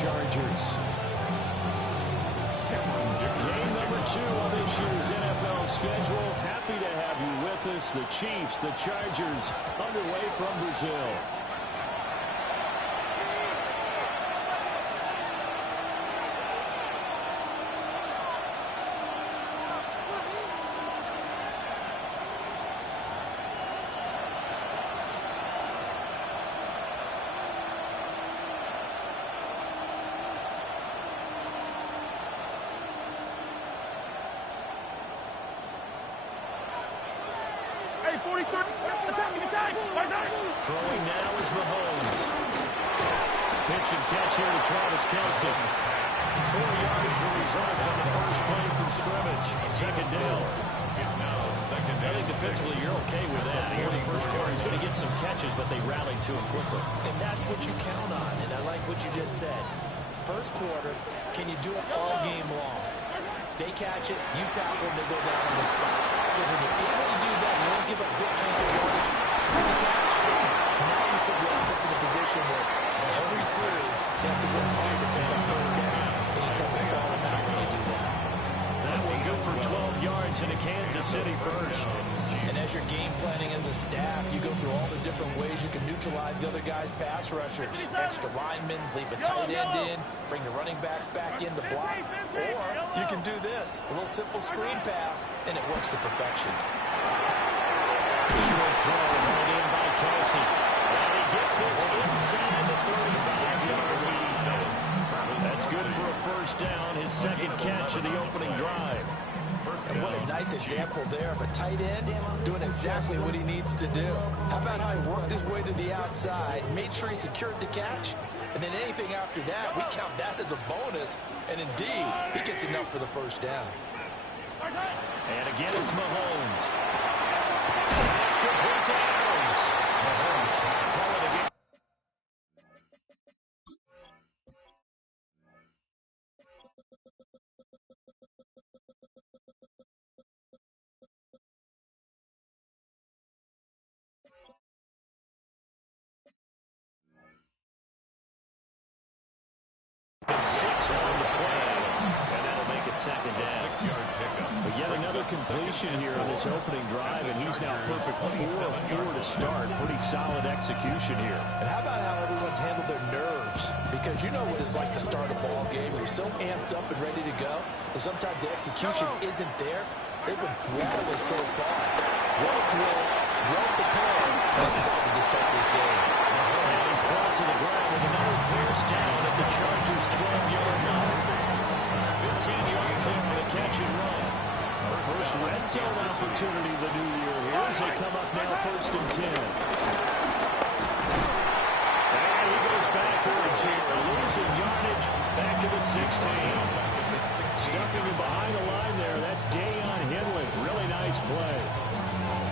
Chargers. Game number 2 on this year's NFL schedule. Happy to have you with us. The Chiefs, the Chargers, underway from Brazil. Throwing now is Mahomes. Pitch and catch here to Travis Kelce. 4 yards the result on the first play from scrimmage. Second down. I think defensively you're okay with that. Here in the first quarter, he's going to get some catches, but they rallied to him quickly. And that's what you count on, and I like what you just said. First quarter, can you do it all game long? They catch it, you tackle them, they go down on the spot. Because when you're able to do that, you don't give up big chunks of yardage. You catch, now you put the offense in a position where every series, they have to work hard to pick up those downs, and you tend to stall them out when you do that. That will go for 12 yards into Kansas City first. And as you're game planning as a staff, you go through all the different ways you can neutralize the other guy's pass rushers. Extra linemen, leave a tight end in, bring the running backs back in to block. Or you can do this, a little simple screen pass, and it works to perfection. Short throw held in by Kelce. And he gets this inside the 35-yard line. That's good for a first down, his second catch of the opening drive. And what a nice example there of a tight end doing exactly what he needs to do. How about how he worked his way to the outside, made sure he secured the catch, and then anything after that, we count that as a bonus. And indeed, he gets enough for the first down. And again, it's Mahomes. That's good for downs. Mahomes call it again. Six on the play, and that'll make it second down. 6-yard pickup. But yet another completion here on this opening drive, and he's now perfect 4 of 4 to start. Pretty solid execution here. And how about how everyone's handled their nerves? Because you know what it's like to start a ball game. You're so amped up and ready to go, and sometimes the execution isn't there. They've been flawless so far. Well drilled, well prepared, and excited to start this game. And he's brought to the ground with another first down at the Chargers' 12-yard line. 15 yards in for the catch and run. The first red zone opportunity of the new year here as they come up now first and 10. And he goes backwards here, losing yardage back to the 16. Stuffing him behind the line there. That's Deion Henley. Really nice play.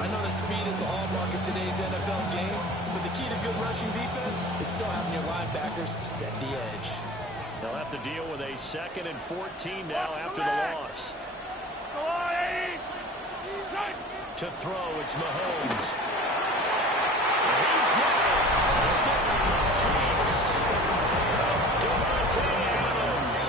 I know that speed is the hallmark of today's NFL game, but the key to good rushing defense is still having your linebackers set the edge. They'll have to deal with a 2nd and 14 now after the loss. To throw, it's Mahomes. And he's got it. Touchdown, Chiefs. Devontae Adams.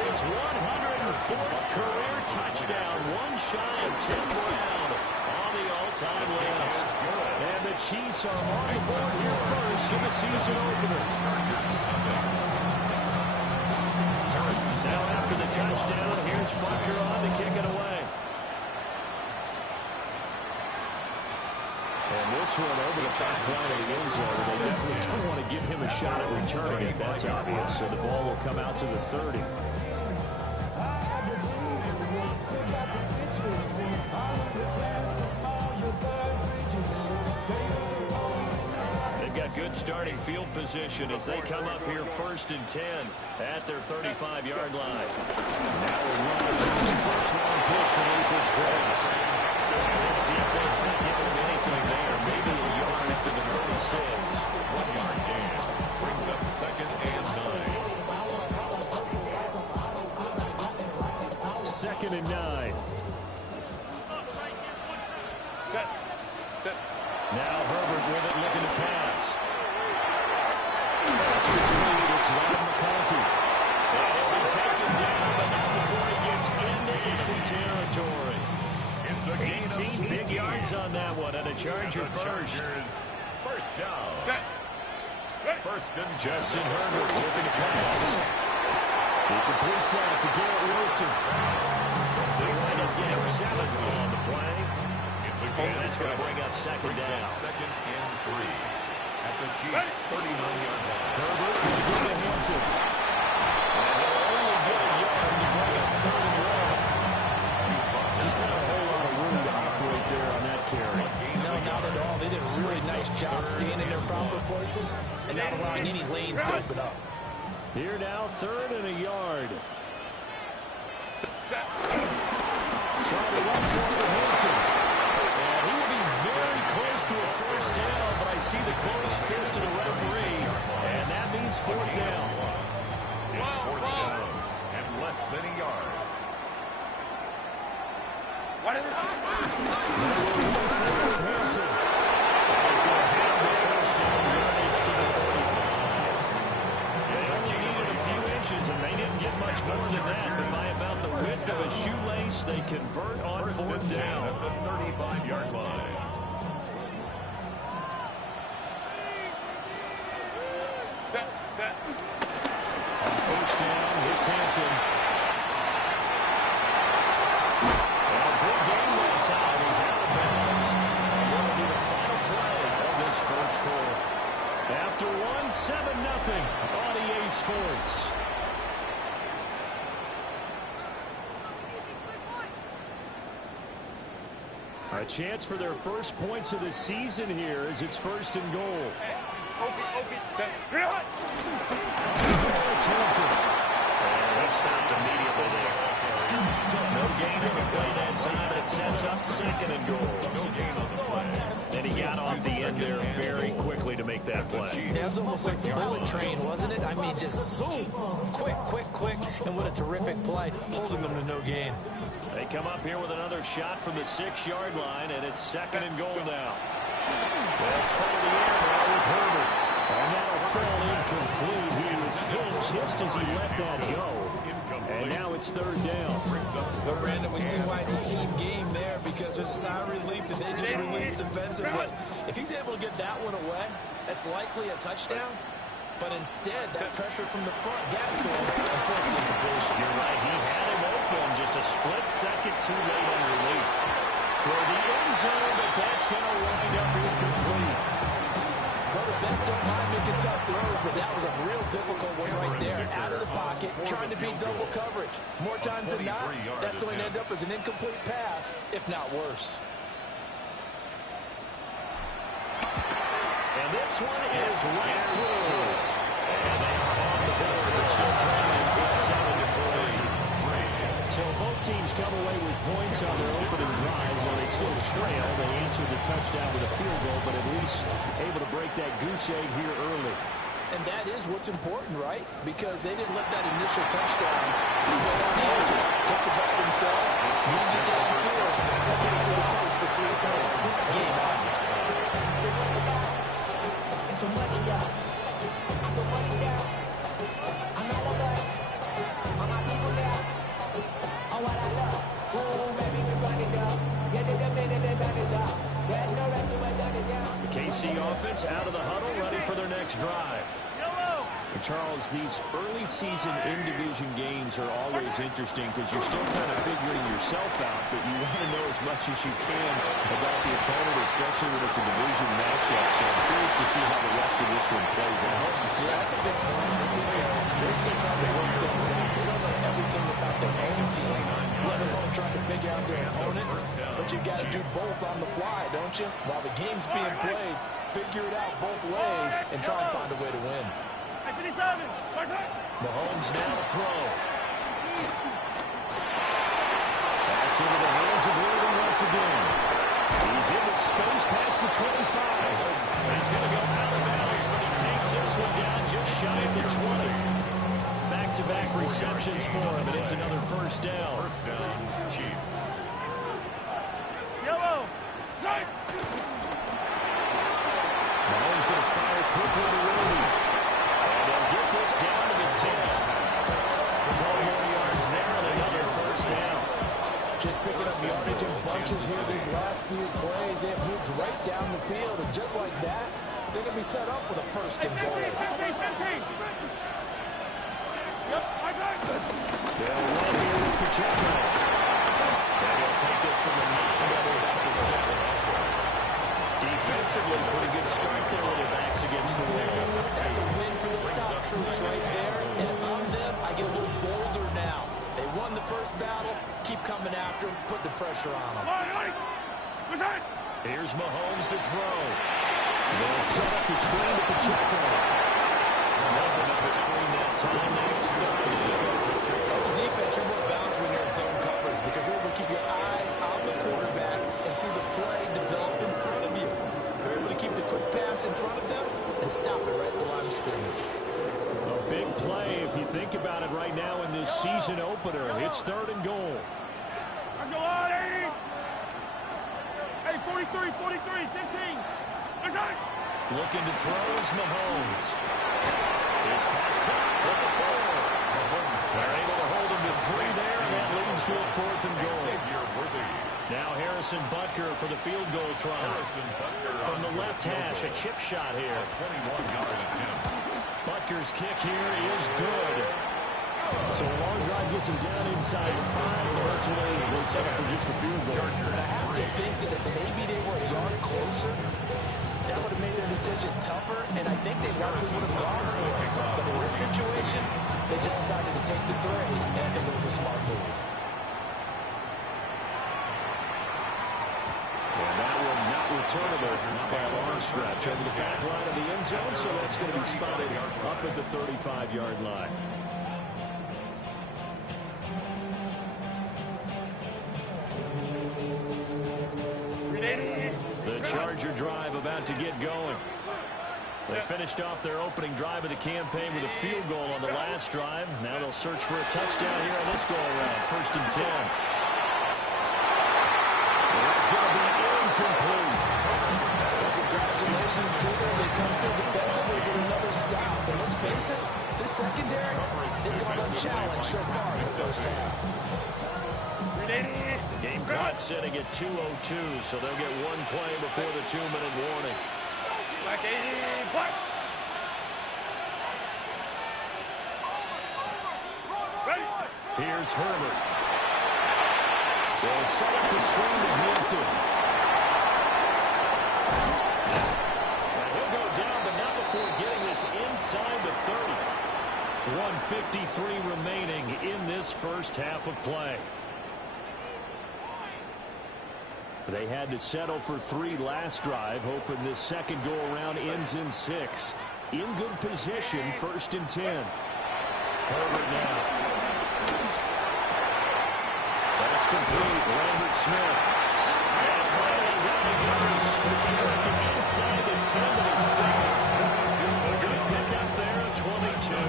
His 104th career touchdown. One shy of Tim Brown on the all-time list. And the Chiefs are on the board here first in the season opener. Now after the touchdown, here's Butker on to kick it away. And this one over the back line of the end zone. They definitely don't want to give him a shot at returning it. That's obvious. So the ball will come out to the 30. They've got good starting field position as they come up here first and 10 at their 35-yard line. Now we're running the first round pick from April's draft. This defense not giving them anything there. Maybe a yard after the 36. 1-yard gain brings up 2nd and 9. 2nd and 9. Now Herbert with it, looking to pass. That's complete. It's Ladd McConkey. Charger first. First down. First and Justin Herbert looking to pass. He completes that to Garrett Wilson. They wind up getting 7 on the play. That's going to bring up second down. Second and 3 at the Chiefs' 39-yard line. Herbert to go to Hampton. And he'll only get a yard to bring up 3rd and 1. Just not a whole lot of room to operate there on that carry. No, not at all. They did a really nice job staying in their proper places and not allowing any lanes to open up. Here now, 3rd and a yard. Trying to run for it to Hampton. And he will be very close to a first down, but I see the closed fist of the referee, and that means 4th down. It's 4th down and less than a yard. What is it? Hampton. He's going to have the first down yardage to the 35. They only needed a few inches, and they didn't get much more than that, but by about the width of a shoelace, they convert on 4th down. At the 35-yard line. On first down, it's Hampton. And a big game that time is out of bounds. Going to be the final play of this first quarter. After 7-0 on EA Sports. A chance for their first points of the season here as it's 1st and goal. It's Hampton. And he stopped immediately there. No gain on the play that time. It sets up 2nd and goal. No gain on the play. And he got off the end there very quickly to make that play. It was almost like the bullet train, wasn't it? I mean, just zoom, quick, quick, quick, and what a terrific play, holding them to no gain. They come up here with another shot from the 6-yard line, and it's 2nd and goal now. They'll try the air now with Herbert. And that'll fall incomplete. He was hit just as he let that go. And now it's 3rd down. But, Brandon, we see why it's a team game there, because there's a sigh of relief that they just released defensively. If he's able to get that one away, that's likely a touchdown. But instead, that pressure from the front got to him and forced the incompletion. You're right. He had him open just a split second too late on release. Toward the end zone, but that's going to wind up incomplete. Well, the best don't mind making tough throws, but that was a real difficult one right there. Out of the pocket, trying to beat double coverage. More times than not, that's going to end up as an incomplete pass, if not worse. And this one is right through. And they are on the board, but still trying. It's 7-3. So both teams come away with points on their opening drives. While they still trail, they answered the touchdown with a field goal, but at least able to break that goose egg here early. And that is what's important, right? Because they didn't let that initial touchdown go unanswered. Took the ball themselves, moved it downfield, and put it to the post for 3 points. Game on. The KC offense out of the huddle, ready for their next drive. And Charles, these early season in-division games are always interesting because you're still kind of figuring yourself out, but you want to know as much as you can about the opponent, especially when it's a division matchup. So I'm curious to see how the rest of this one plays out. Yeah, that's a big point because they're still trying to work things out. They don't know everything about their own team, let alone trying to figure out their opponent. But you've got to do both on the fly, don't you? While the game's being played, figure it out both ways and try and find a way to win. Mahomes now to throw. That's into the hands of Worthy once again. He's into space past the 25. He's going to go out of bounds, but he takes this one down just shy of the 20. Back-to-back receptions for him, and it's another first down. First down, Chiefs. Mahomes going to fire quickly to Worthy. And they'll get this down to the 10. 12 more yards there and another first down. Just picking up yardage in bunches here these last few plays. they have moved right down the field, and just like that, they're going to be set up with a first and goal. 15. Yep, my side. They'll run here with Pacheco. And he'll take this from the knife together about the 7. Defensively, pretty good start there with their backs against the wall. That's a win for the stop troops right there. And if I'm them, I get a little bolder now. They won the first battle. Keep coming after them. Put the pressure on them. Here's Mahomes to throw. They'll set up the screen to Pacheco. Nothing up the screen that time. Now it's 30. As a defense, you're more balanced when you're in zone coverage because you're able to keep your eyes on the quarterback and see the play develop in front of you. You're able to keep the quick pass in front of them and stop it right at the line of scrimmage. A big play, if you think about it right now in this season opener. It's 3rd and goal. Let's go on, 80. Hey, 43, 15. Looking to throw is Mahomes. His pass caught with the 4. They're able to hold him to 3 there, and that leads to a 4th and goal. Now Harrison Butker for the field goal try. From the left hash, a chip shot here. 21-yard attempt. Butker's kick here is good. So a long drive gets him down inside 5, and that's where they set up for just the field goal. And I have to think that if maybe they were a yard closer, that would have made their decision tougher, and I think they likely would have gone for it. But in this situation, they just decided to take the 3, and it was a smart move. And that one not returnable by a long stretch over the back line of the end zone, so that's going to be spotted up at the 35-yard line. The Charger drive about to get going. They finished off their opening drive of the campaign with a field goal on the last drive. Now they'll search for a touchdown here on this go-around. 1st and 10. That's going to be incomplete. Congratulations to them. They come through defensively with another stop. And let's face it, this secondary, they've gone unchallenged so far in the first half. Game clock sitting at 2:02, so they'll get one play before the 2-minute warning. Here's Herbert. They'll set up the screen to Hampton. And he'll go down, but not before getting this inside the 30. 1:53 remaining in this first half of play. They had to settle for 3 last drive, hoping this second go-around ends in 6. In good position, 1st and 10. Herbert now. That's complete. Lambert Smith. And finally, down he goes. As he working inside the 10 to the 7. They're going to pick up there at 22.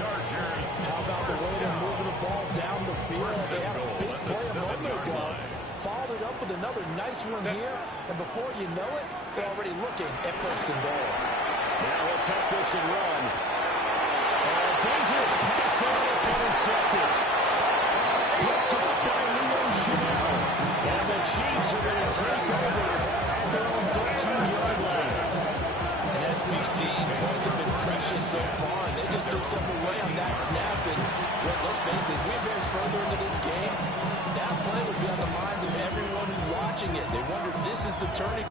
Chargers. How about the way they're moving the ball down the field? They had a big play a moment ago. Followed it up with another nice one here, and before you know it, they're already looking at 1st and goal. Now he'll take this and run. Dangerous pass there, it's intercepted. Picked up by Leo Chanel. And the Chiefs are going to take over at their own 13-yard line. And as we've seen, points have been precious so far, and they just threw something away on that snap. And let's face it, as we advance further into this game, that play would be on the minds of everyone who's watching it. They wonder if this is the turning